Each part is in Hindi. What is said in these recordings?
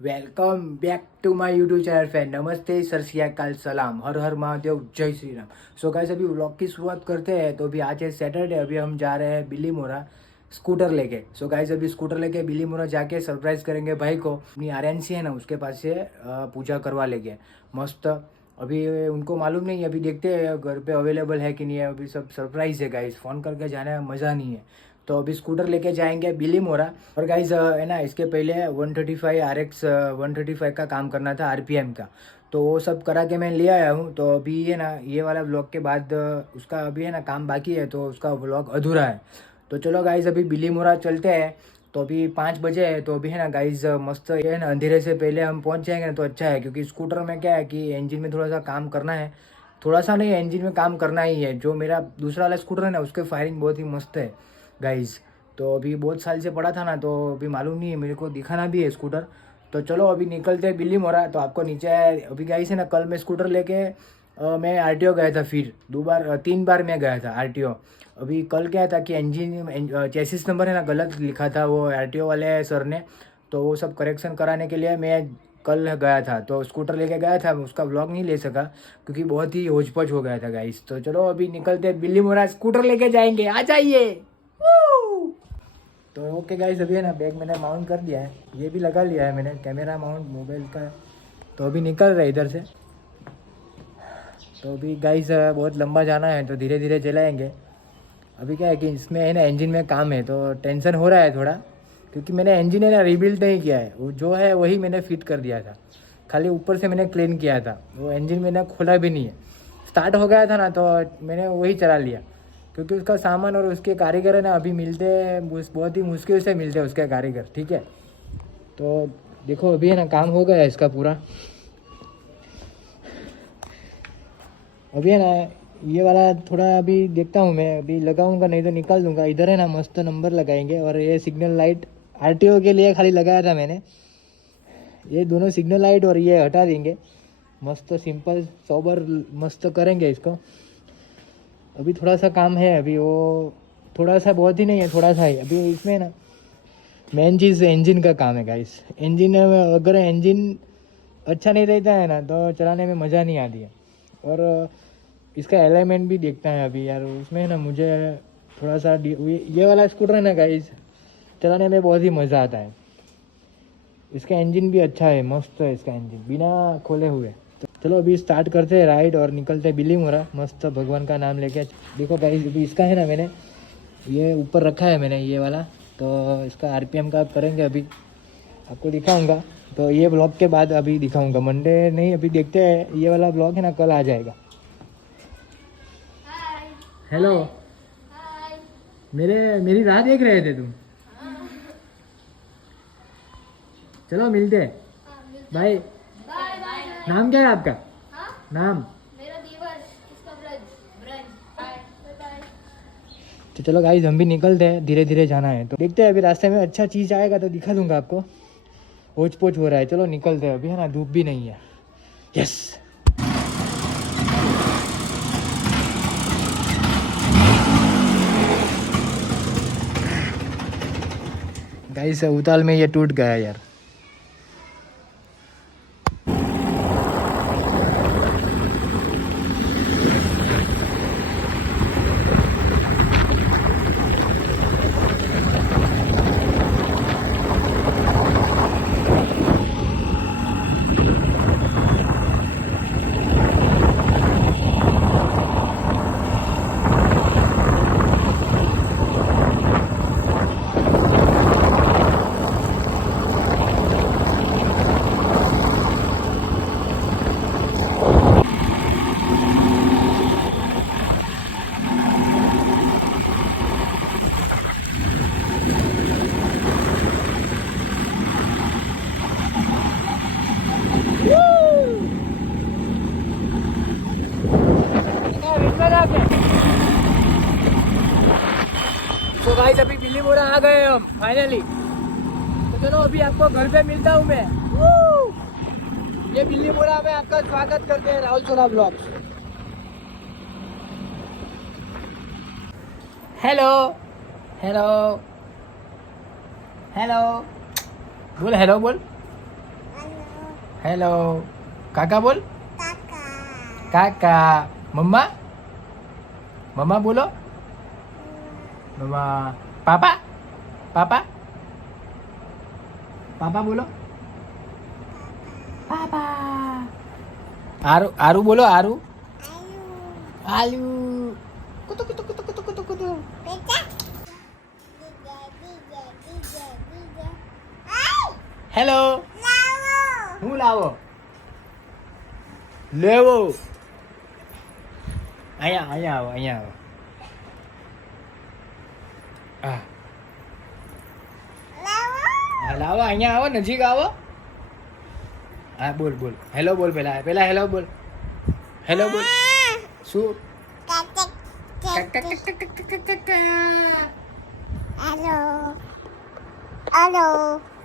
Welcome back to my YouTube channel friend. नमस्ते, सत श्री अकाल, सलाम, हर हर महादेव, जय श्री राम। सो गाइस अभी व्लॉग की शुरुआत करते हैं। तो अभी आज है सैटरडे, अभी हम जा रहे हैं बिल्ली मोरा स्कूटर लेके। सो गाइस अभी स्कूटर लेके बिल्ली मोरा जाके सरप्राइज करेंगे भाई को। अपनी आर्यन है ना, उसके पास से पूजा करवा लेंगे मस्त। अभी उनको मालूम नहीं, अभी देखते हैं घर पे अवेलेबल है कि नहीं है। अभी सब सरप्राइज है गाइस, फ़ोन करके जाने में मज़ा नहीं है। तो अभी स्कूटर लेके जाएंगे बिली मोरा। और गाइज है ना, इसके पहले 135 RX 135 का काम करना था, RPM का। तो वो सब करा के मैं ले आया हूँ। तो अभी है ना, ये वाला ब्लॉग के बाद उसका अभी है ना काम बाकी है, तो उसका ब्लॉग अधूरा है। तो चलो गाइज अभी बिली मोरा चलते हैं। तो अभी 5 बजे है, तो अभी है ना गाइज मस्त ये है ना, अंधेरे से पहले हम पहुँच जाएंगे ना तो अच्छा है। क्योंकि स्कूटर में क्या है कि इंजन में थोड़ा सा काम करना है। थोड़ा सा नहीं, इंजन में काम करना ही है। जो मेरा दूसरा वाला स्कूटर है ना, उसके फायरिंग बहुत ही मस्त है गाइज। तो अभी बहुत साल से पड़ा था ना, तो अभी मालूम नहीं है, मेरे को दिखाना भी है स्कूटर। तो चलो अभी निकलते हैं बिल्ली मोरा। तो आपको नीचे अभी गाइस है ना, कल मैं स्कूटर लेके मैं RTO गया था। फिर 3 बार मैं गया था RTO। अभी कल क्या था कि इंजन चेसिस नंबर है ना गलत लिखा था वो RTO वाले सर ने। तो वो सब करेक्शन कराने के लिए मैं कल गया था। तो स्कूटर लेके गया था, उसका व्लॉग नहीं ले सका क्योंकि बहुत ही होच पोच हो गया था गाइस। तो चलो अभी निकलते हैं बिल्ली मोरा, स्कूटर लेके जाएंगे, आ जाइए। तो ओके गाइस, अभी है ना बैग मैंने माउंट कर दिया है, ये भी लगा लिया है मैंने कैमरा माउंट मोबाइल का। तो अभी निकल रहे इधर से। तो अभी गाइस बहुत लंबा जाना है, तो धीरे धीरे चलाएंगे। अभी क्या है कि इसमें है ना इंजन में काम है, तो टेंशन हो रहा है थोड़ा। क्योंकि मैंने इंजन है ना रिबिल्ड नहीं किया है, वो जो है वही मैंने फिट कर दिया था। खाली ऊपर से मैंने क्लीन किया था, वो इंजन मैंने खोला भी नहीं है। स्टार्ट हो गया था ना, तो मैंने वही चला लिया। क्योंकि उसका सामान और उसके कारीगर है ना अभी मिलते हैं, बहुत ही मुश्किल से मिलते हैं उसके कारीगर, ठीक है। तो देखो अभी है ना काम हो गया है इसका पूरा। अभी है ना ये वाला थोड़ा अभी देखता हूँ, मैं अभी लगाऊंगा नहीं तो निकाल दूंगा। इधर है ना मस्त नंबर लगाएंगे। और ये सिग्नल लाइट RTO के लिए खाली लगाया था मैंने। ये दोनों सिग्नल लाइट और ये हटा देंगे। मस्त सिंपल सोबर मस्त करेंगे इसको। अभी थोड़ा सा काम है, अभी वो थोड़ा सा, बहुत ही नहीं है, थोड़ा सा ही अभी इसमें ना। मेन चीज़ इंजन का काम है गाइस। इंजन में अगर इंजन अच्छा नहीं रहता है ना, तो चलाने में मज़ा नहीं आती है। और इसका अलाइनमेंट भी देखता है अभी यार, उसमें ना मुझे थोड़ा सा ये वाला स्कूटर है ना गाइस, चलाने में बहुत ही मज़ा आता है। इसका इंजन भी अच्छा है, मस्त है इसका इंजन बिना खोले हुए। तो चलो अभी स्टार्ट करते हैं राइड और निकलते हैं बिल्ली मोरा मस्त भगवान का नाम लेके। देखो गाइस अभी इसका है ना, मैंने ये ऊपर रखा है मैंने ये वाला। तो इसका RPM का करेंगे अभी, आपको दिखाऊंगा। तो ये ब्लॉग के बाद अभी दिखाऊंगा, मंडे नहीं, अभी देखते हैं। ये वाला ब्लॉग है ना कल आ जाएगा। हेलो, मेरी राह देख रहे थे तुम? चलो मिलते हैं, बाय। नाम क्या है आपका? नाम? तो चलो गाइस हम भी निकलते हैं, धीरे धीरे जाना है। तो देखते हैं, अभी रास्ते में अच्छा चीज़ आएगा तो दिखा दूंगा आपको। होच पोच हो रहा है, चलो निकलते हैं। अभी है ना धूप भी नहीं है। यस गाइस, उताल में ये टूट गया यार। तो गाइस अभी बिल्ली मोरा आ गए हम फाइनली। तो चलो अभी आपको घर पे मिलता हूँ मैं। ये बिल्ली मोरा में आपका स्वागत करते हैं राहुल सोना ब्लॉग्स। हेलो हेलो हेलो बोल, हेलो बोल। हेलो काका बोल काका मम्मा मम्मा बोलो मम्मा पापा पापा पापा बोलो पापा आरू आरू बोलो आरू आलू कुतु कुतु कुतु कुतु कुतु कुतु हेलो હું લાવો લેવો અહીંયા અહીંયા આવો અહીંયા આવો હા લાવો અહીંયા આવો નજીક આવો હા બોલ બોલ હેલો બોલ પહેલા પહેલા હેલો બોલ શું हेलो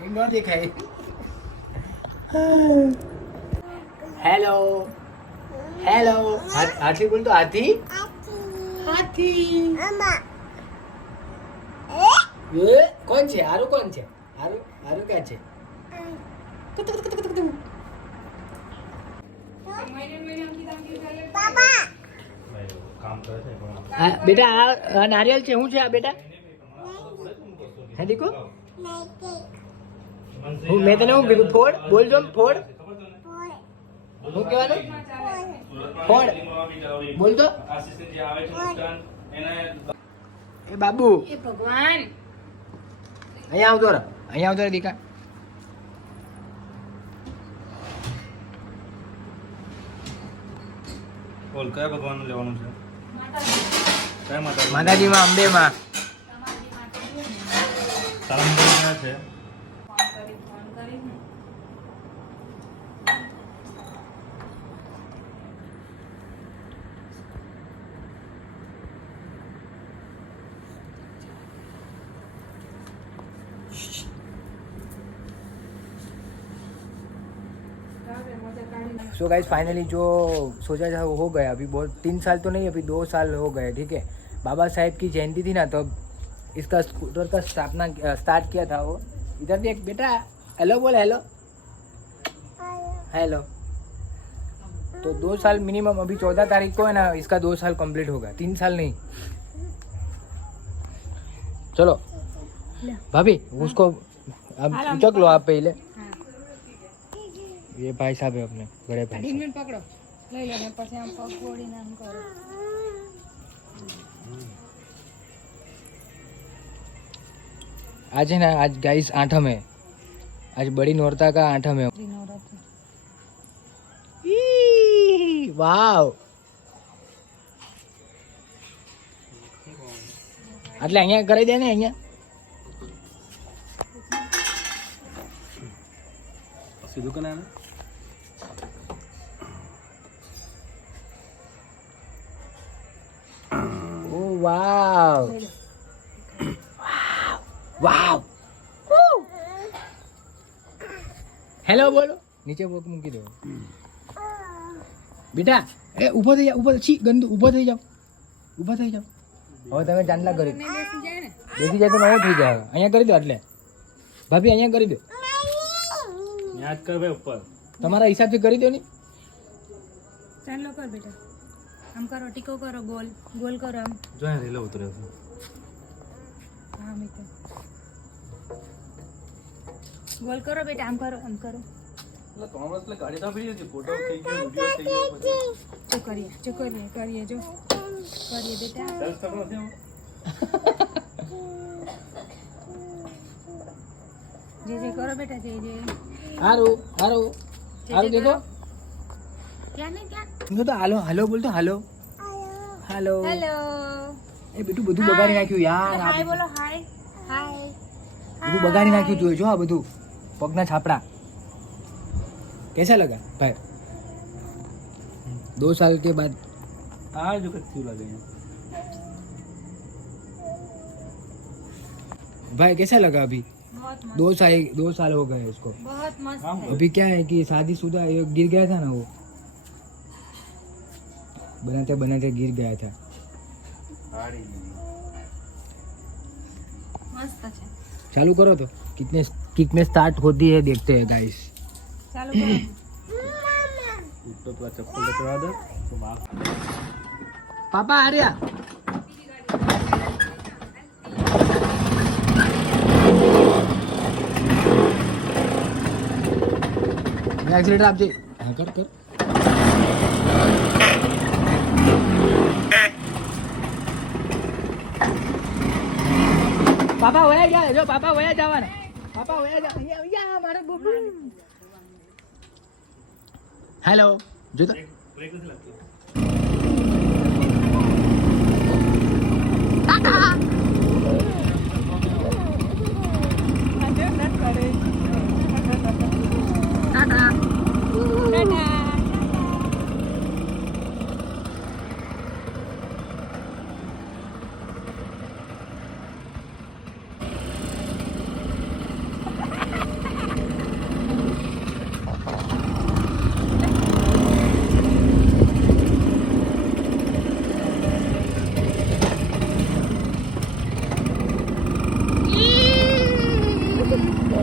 એ ન દેખાય હેલો હેલો હાથી બોલ તો હાથી હાથી मामा એ કોણ છે આરુ કોણ છે આરુ આરુ ક્યાં છે पापा હા બેટા આ નારિયેલ છે શું છે આ બેટા હે દીકો હું મેં તને શું કીધું ફોડ બોલ જો ફોડ શું કહેવાનું ફોડ બોલ તો એ બાબુ એ ભગવાન અહીંયા આવતો રે દીકા બોલ કયા ભગવાનનું લેવાનું છે કયા માતા માતાજીમાં અંબેમાં તારા મંદિર કયા છે ફોન કરી ને सो गाइस फाइनली जो सोचा था वो हो गया अभी बहुत 3 साल तो नहीं अभी 2 साल हो गए ठीक है बाबा साहेब की जयंती थी ना तो इसका स्कूटर का स्थापना स्टार्ट किया था वो इधर देख बेटा हेलो बोल हेलो हेलो तो 2 साल मिनिमम अभी 14 तारीख को है ना इसका 2 साल कंप्लीट होगा 3 साल नहीं चलो भाभी उसको अब चक लो आप पहले ये भाई साहब है अपने बड़े भाई साहब। મિનિટ પકડો લઈ લો ને પછી આમ પગ ફોડીને આમ કરો आज है ना आज गाइस आठम है आज बड़ी नौरता का आठम है નવરાત્રી वाव એટલે અહીંયા કરી દે ને અહીંયા સીધું કને ओ वाव वाव हेलो बोलो नीचे पग મૂકી દો બેટા એ ઊભો થઈ જાવ ઊભો છી ગંદુ ઊભો થઈ જાવ હવે તમે ચાંદલા કરી દો. બેસી જાય ને બેસી જાય તો નવો થઈ જાય અહીંયા કરી દો એટલે ભાભી અહીંયા કરી દો યાદ કર ભાઈ ઉપર તમારા હિસાબથી કરી દો ને ચાલો કર બેટા આમ કરો ટીકો કરો ગોલ ગોલ કરો આમ જો અહીં રેલો ઉતર્યો છે હા મિત્ર ગોલ કરો બેટા આમ કરો એટલે કોમર્સ એટલે ગાડી તો ફરી હતી ફોટો થઈ ગયો વિડિયો થઈ ગયો પછી જો કરીએ જો કરીએ બેટા સેલ્ફ ખબર નથી આમાં? જે કરો બેટા જે હારું દેખો ક્યાં ને ક્યાં હું તો હાલો હાલો બોલતો હાલો હાલો હેલો એ બેટું બધું બગાડી નાખ્યું યાર આ હાય બોલો હાય હાય બધું બગાડી નાખ્યું તું જો આ બધું પગના છાપડા कैसा लगा भाई 2 साल के बाद આ જો કચ્યું લાગે છે भाई कैसा लगा अभी बहुत मस्त 2 साल हो गए उसको बहुत मस्त हाँ, है अभी क्या है कि शादीशुदा ये गिर गया था ना वो बनाते बनाते गिर गया था ગાડી मस्त है चालू करो तो कितने किक में स्टार्ट होती है देखते हैं गाइस चालू करो तो थोड़ा चप्पल लटवा दो तो बाप पापा आ रहा एक्सीलेटर आप जी हाँ कर कर पापा होया जा जो पापा होया जावाना पापा होया जा અહીંયા મારે બબુ હેલો જો તો ब्रेक नहीं लगती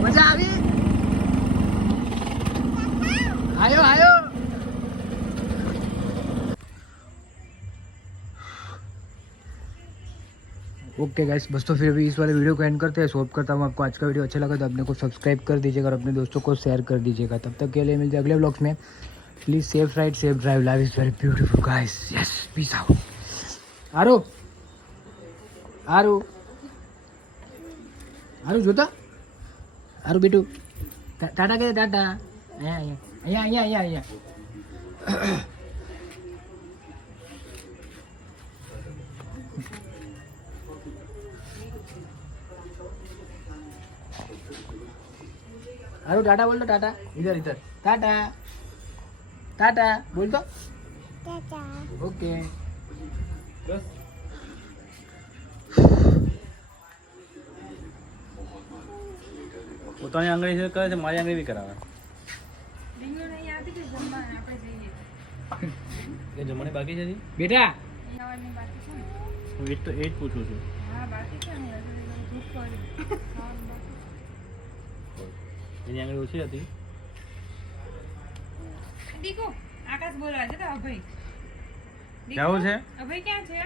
મજા આવી આયો આયો ओके गाइस बस तो फिर अभी इस वाले वीडियो को एंड करते हैं। होप करता हूँ आपको आज का वीडियो अच्छा लगा तो अपने को सब्सक्राइब कर दीजिएगा और अपने दोस्तों को शेयर कर दीजिएगा। तब तक के लिए मिलते हैं अगले ब्लॉग्स में। Please safe ride safe drive life is very beautiful guys yes peace out आरो आरो आरो જોતા આરો બેટુ ટાટા કે ટાટા અહીંયા અહીંયા અહીંયા અહીંયા અહીંયા आरो टाटा बोल दो टाटा इधर इधर टाटा टाटा बोल दो टाटा ओके बस પોતાની આંગળી છે કરે છે મારી આંગળી બી કરાવે રીંગણ અહીં આપી દે જમવા આપણે જઈએ એ જમવાની બાકી છે જી बेटा ખાવાની બાકી છે ને હું એ જ પૂછું છું હા બાકી છે ને ભૂખ પડી ખાવાનું બાકી એની આંગળી ઓછી હતી છે દીકુ આકાશ બોલવા છે તો અભય જાવું છે અભય ક્યાં છે